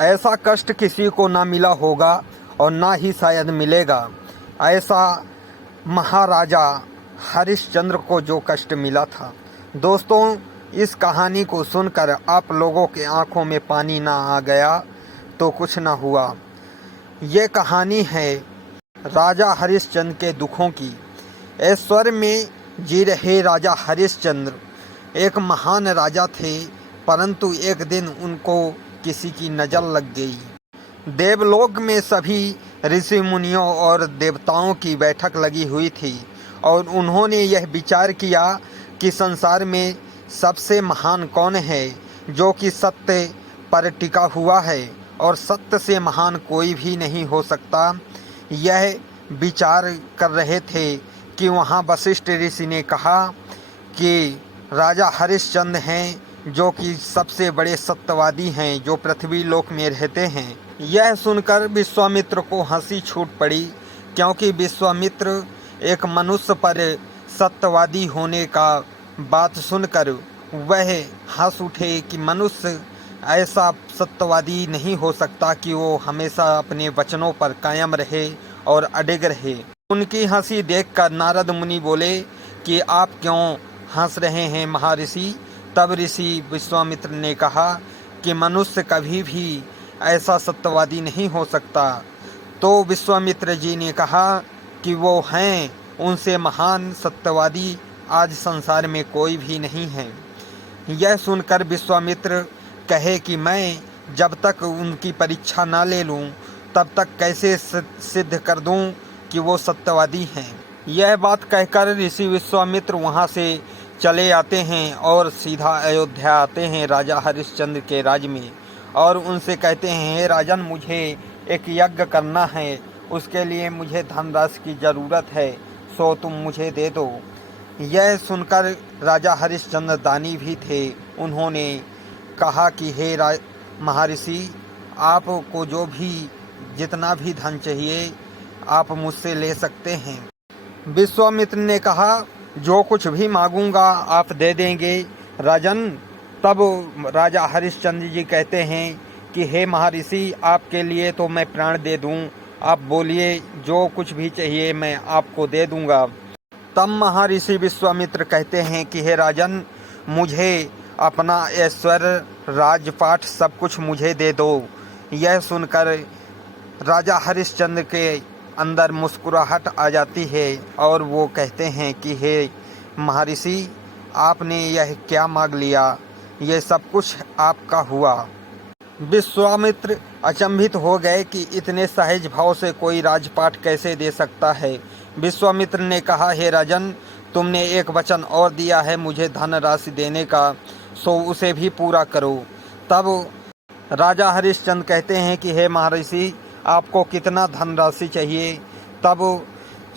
ऐसा कष्ट किसी को ना मिला होगा और ना ही शायद मिलेगा। ऐसा महाराजा हरिश्चंद्र को जो कष्ट मिला था। दोस्तों, इस कहानी को सुनकर आप लोगों के आंखों में पानी ना आ गया तो कुछ ना हुआ। ये कहानी है राजा हरिश्चंद्र के दुखों की। ऐश्वर्य में जी रहे राजा हरिश्चंद्र एक महान राजा थे, परंतु एक दिन उनको किसी की नज़र लग गई। देवलोक में सभी ऋषि मुनियों और देवताओं की बैठक लगी हुई थी और उन्होंने यह विचार किया कि संसार में सबसे महान कौन है, जो कि सत्य पर टिका हुआ है और सत्य से महान कोई भी नहीं हो सकता। यह विचार कर रहे थे कि वहाँ वशिष्ठ ऋषि ने कहा कि राजा हरिश्चंद्र हैं, जो कि सबसे बड़े सत्यवादी हैं, जो पृथ्वी लोक में रहते हैं। यह सुनकर विश्वामित्र को हंसी छूट पड़ी, क्योंकि विश्वामित्र एक मनुष्य पर सत्यवादी होने का बात सुनकर वह हंस उठे कि मनुष्य ऐसा सत्यवादी नहीं हो सकता कि वो हमेशा अपने वचनों पर कायम रहे और अडिग रहे। उनकी हंसी देखकर नारद मुनि बोले कि आप क्यों हंस रहे हैं महर्षि। तब ऋषि विश्वामित्र ने कहा कि मनुष्य कभी भी ऐसा सत्यवादी नहीं हो सकता। तो विश्वामित्र जी ने कहा कि वो हैं, उनसे महान सत्यवादी आज संसार में कोई भी नहीं है। यह सुनकर विश्वामित्र कहे कि मैं जब तक उनकी परीक्षा ना ले लूं तब तक कैसे सिद्ध कर दूं कि वो सत्यवादी हैं। यह बात कहकर ऋषि विश्वामित्र वहां से चले आते हैं और सीधा अयोध्या आते हैं राजा हरिश्चंद्र के राज में, और उनसे कहते हैं, हे राजन, मुझे एक यज्ञ करना है, उसके लिए मुझे धनराशि की ज़रूरत है, सो तुम मुझे दे दो। यह सुनकर राजा हरिश्चंद्र दानी भी थे। उन्होंने कहा कि हे महर्षि, आपको जो भी जितना भी धन चाहिए आप मुझसे ले सकते हैं। विश्वामित्र ने कहा, जो कुछ भी मांगूंगा आप दे देंगे राजन। तब राजा हरिश्चंद्र जी कहते हैं कि हे महर्षि, आपके लिए तो मैं प्राण दे दूं, आप बोलिए, जो कुछ भी चाहिए मैं आपको दे दूंगा। तब महर्षि विश्वामित्र कहते हैं कि हे राजन, मुझे अपना ऐश्वर्य, राजपाट सब कुछ मुझे दे दो। यह सुनकर राजा हरिश्चंद्र के अंदर मुस्कुराहट आ जाती है और वो कहते हैं कि हे महर्षि, आपने यह क्या मांग लिया, यह सब कुछ आपका हुआ। विश्वामित्र अचंभित हो गए कि इतने सहज भाव से कोई राजपाट कैसे दे सकता है। विश्वामित्र ने कहा, हे राजन, तुमने एक वचन और दिया है मुझे धन राशि देने का, सो उसे भी पूरा करो। तब राजा हरिश्चंद्र कहते हैं कि हे महर्षि, आपको कितना धनराशि चाहिए। तब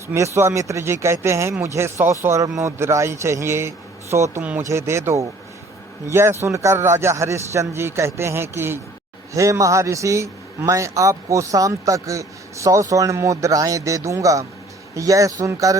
विश्वामित्र जी कहते हैं, मुझे 100 स्वर्ण मुद्राएं चाहिए, सो तुम मुझे दे दो। यह सुनकर राजा हरिश्चंद्र जी कहते हैं कि हे महर्षि, मैं आपको शाम तक 100 स्वर्ण मुद्राएं दे दूंगा। यह सुनकर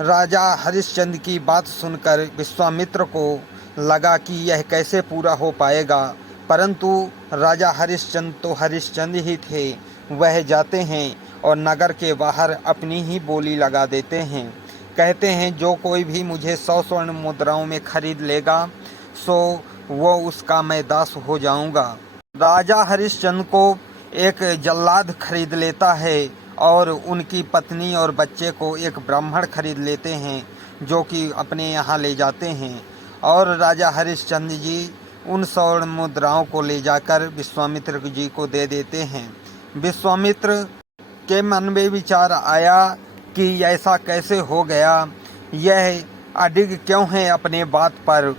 राजा हरिश्चंद्र की बात सुनकर विश्वामित्र को लगा कि यह कैसे पूरा हो पाएगा, परंतु राजा हरिश्चंद्र तो हरिश्चंद्र ही थे। वह जाते हैं और नगर के बाहर अपनी ही बोली लगा देते हैं। कहते हैं, जो कोई भी मुझे 100 स्वर्ण मुद्राओं में खरीद लेगा, सो वो उसका मैं दास हो जाऊंगा। राजा हरिश्चंद्र को एक जल्लाद खरीद लेता है और उनकी पत्नी और बच्चे को एक ब्राह्मण खरीद लेते हैं, जो कि अपने यहाँ ले जाते हैं। और राजा हरिश्चंद्र जी उन स्वर्ण मुद्राओं को ले जाकर विश्वामित्र जी को दे देते हैं। विश्वामित्र के मन में विचार आया कि ऐसा कैसे हो गया, यह अडिग क्यों है अपने बात पर।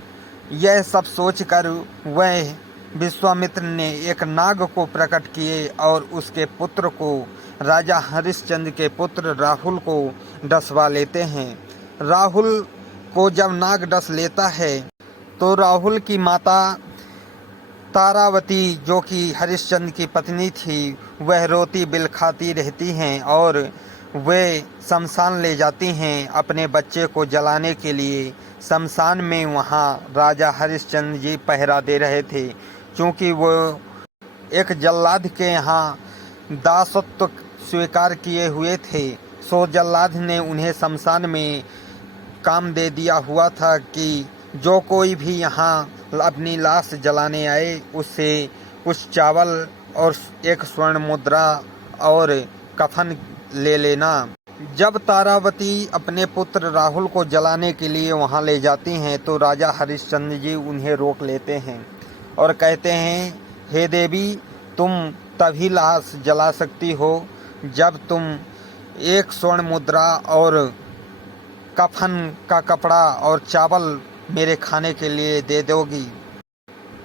यह सब सोचकर वह विश्वामित्र ने एक नाग को प्रकट किए और उसके पुत्र को, राजा हरिश्चंद्र के पुत्र राहुल को डसवा लेते हैं। राहुल को जब नाग डस लेता है तो राहुल की माता तारावती, जो कि हरिश्चंद्र की पत्नी थी, वह रोती बिलखाती रहती हैं और वे शमशान ले जाती हैं अपने बच्चे को जलाने के लिए। शमशान में वहाँ राजा हरिश्चंद्र जी पहरा दे रहे थे, क्योंकि वो एक जल्लाद के यहाँ दासत्व स्वीकार किए हुए थे। सो जल्लाद ने उन्हें शमशान में काम दे दिया हुआ था कि जो कोई भी यहाँ अपनी लाश जलाने आए उससे कुछ चावल और एक स्वर्ण मुद्रा और कफन ले लेना। जब तारावती अपने पुत्र राहुल को जलाने के लिए वहाँ ले जाती हैं तो राजा हरिश्चंद्र जी उन्हें रोक लेते हैं और कहते हैं, हे देवी, तुम तभी लाश जला सकती हो जब तुम एक स्वर्ण मुद्रा और कफन का कपड़ा और चावल मेरे खाने के लिए दे दोगी।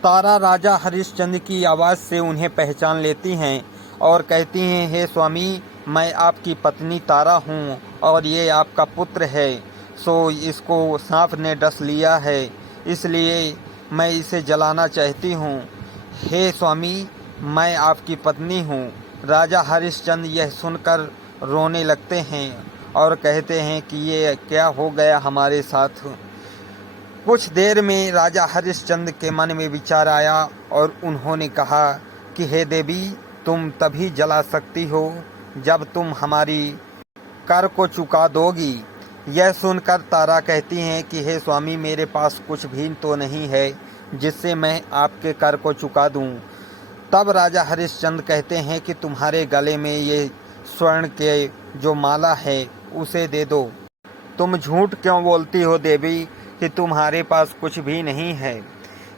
तारा राजा हरिश्चंद्र की आवाज़ से उन्हें पहचान लेती हैं और कहती हैं, हे स्वामी, मैं आपकी पत्नी तारा हूँ और ये आपका पुत्र है। सो इसको सांप ने डस लिया है, इसलिए मैं इसे जलाना चाहती हूँ। हे स्वामी, मैं आपकी पत्नी हूँ। राजा हरिश्चंद्र यह सुनकर रोने लगते हैं और कहते हैं कि ये क्या हो गया हमारे साथ। कुछ देर में राजा हरिश्चंद्र के मन में विचार आया और उन्होंने कहा कि हे देवी, तुम तभी जला सकती हो जब तुम हमारी कर को चुका दोगी। यह सुनकर तारा कहती हैं कि हे स्वामी, मेरे पास कुछ भी तो नहीं है जिससे मैं आपके कर को चुका दूं। तब राजा हरिश्चंद्र कहते हैं कि तुम्हारे गले में ये स्वर्ण के जो माला है उसे दे दो। तुम झूठ क्यों बोलती हो देवी कि तुम्हारे पास कुछ भी नहीं है।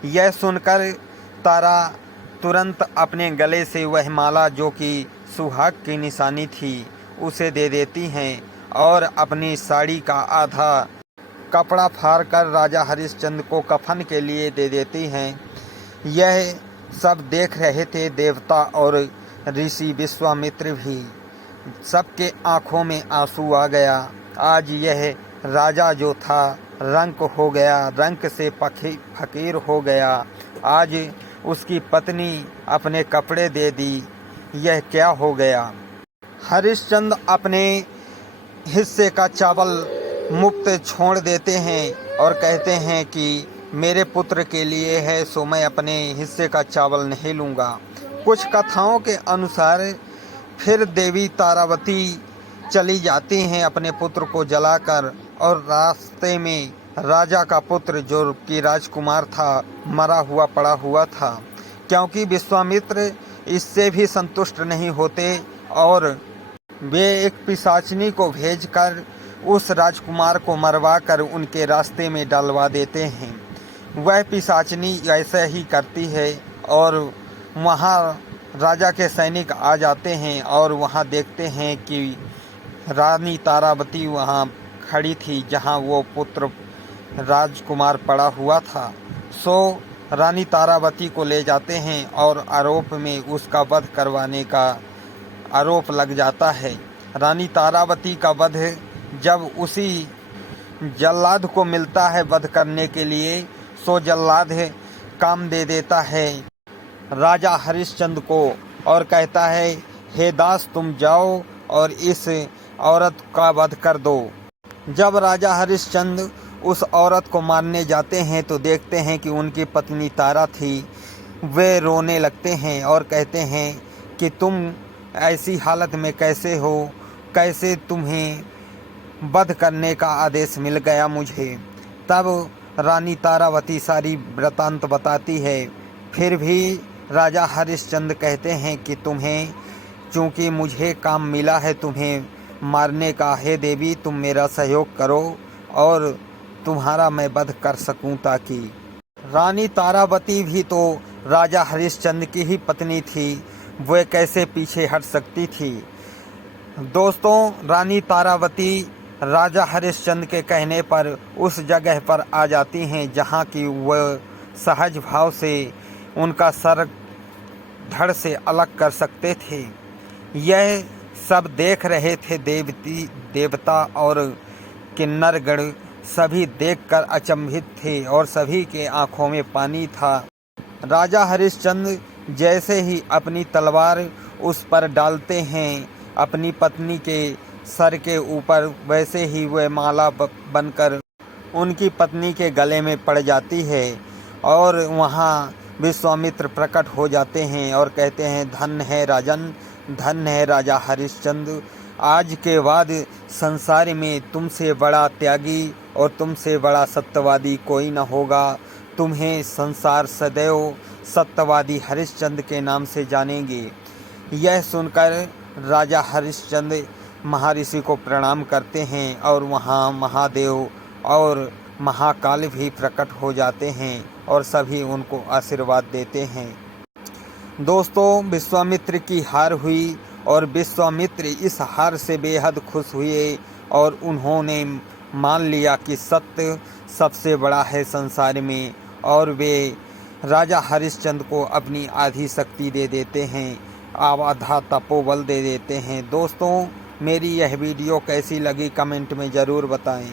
यह सुनकर तारा तुरंत अपने गले से वह माला जो कि सुहाग की निशानी थी उसे दे देती हैं और अपनी साड़ी का आधा कपड़ा फाड़कर राजा हरिश्चंद्र को कफन के लिए दे देती हैं। यह सब देख रहे थे देवता और ऋषि विश्वामित्र भी। सबके आँखों में आंसू आ गया। आज यह राजा जो था रंक हो गया, रंक से फकीर हो गया। आज उसकी पत्नी अपने कपड़े दे दी। यह क्या हो गया। हरिश्चंद्र अपने हिस्से का चावल मुफ्त छोड़ देते हैं और कहते हैं कि मेरे पुत्र के लिए है, सो मैं अपने हिस्से का चावल नहीं लूँगा। कुछ कथाओं के अनुसार फिर देवी तारावती चली जाती हैं अपने पुत्र को जलाकर, और रास्ते में राजा का पुत्र जो कि राजकुमार था मरा हुआ पड़ा हुआ था, क्योंकि विश्वामित्र इससे भी संतुष्ट नहीं होते और वे एक पिशाचनी को भेजकर उस राजकुमार को मरवाकर उनके रास्ते में डलवा देते हैं। वह पिशाचनी ऐसा ही करती है और वहाँ राजा के सैनिक आ जाते हैं और वहाँ देखते हैं कि रानी तारावती वहाँ खड़ी थी जहाँ वो पुत्र राजकुमार पड़ा हुआ था। सो रानी तारावती को ले जाते हैं और आरोप में उसका वध करवाने का आरोप लग जाता है। रानी तारावती का वध जब उसी जल्लाद को मिलता है वध करने के लिए, सो जल्लाद काम दे देता है राजा हरिश्चंद्र को और कहता है, हे दास, तुम जाओ और इस औरत का वध कर दो। जब राजा हरिश्चंद्र उस औरत को मारने जाते हैं तो देखते हैं कि उनकी पत्नी तारा थी। वे रोने लगते हैं और कहते हैं कि तुम ऐसी हालत में कैसे हो, कैसे तुम्हें वध करने का आदेश मिल गया मुझे। तब रानी तारावती सारी वृतांत बताती है। फिर भी राजा हरिश्चंद्र कहते हैं कि तुम्हें चूँकि मुझे काम मिला है तुम्हें मारने का, हे देवी, तुम मेरा सहयोग करो और तुम्हारा मैं वध कर सकूं। ताकि रानी तारावती भी तो राजा हरिश्चंद्र की ही पत्नी थी, वह कैसे पीछे हट सकती थी। दोस्तों, रानी तारावती राजा हरिश्चंद्र के कहने पर उस जगह पर आ जाती हैं जहाँ की वह सहज भाव से उनका सर धड़ से अलग कर सकते थे। यह सब देख रहे थे देवता और किन्नरगण, सभी देखकर अचंभित थे और सभी के आंखों में पानी था। राजा हरिश्चंद्र जैसे ही अपनी तलवार उस पर डालते हैं अपनी पत्नी के सर के ऊपर, वैसे ही वह माला बनकर उनकी पत्नी के गले में पड़ जाती है और वहाँ विश्वामित्र प्रकट हो जाते हैं और कहते हैं, धन्य है राजन, धन्य है राजा हरिश्चंद्र। आज के बाद संसार में तुमसे बड़ा त्यागी और तुमसे बड़ा सत्यवादी कोई न होगा। तुम्हें संसार सदैव सत्यवादी हरिश्चंद्र के नाम से जानेंगे। यह सुनकर राजा हरिश्चंद्र महर्षि को प्रणाम करते हैं और वहाँ महादेव और महाकाल भी प्रकट हो जाते हैं और सभी उनको आशीर्वाद देते हैं। दोस्तों, विश्वामित्र की हार हुई और विश्वामित्र इस हार से बेहद खुश हुए और उन्होंने मान लिया कि सत्य सबसे बड़ा है संसार में, और वे राजा हरिश्चंद्र को अपनी आधी शक्ति दे देते हैं, आधा तपोबल दे देते हैं। दोस्तों, मेरी यह वीडियो कैसी लगी कमेंट में ज़रूर बताएं।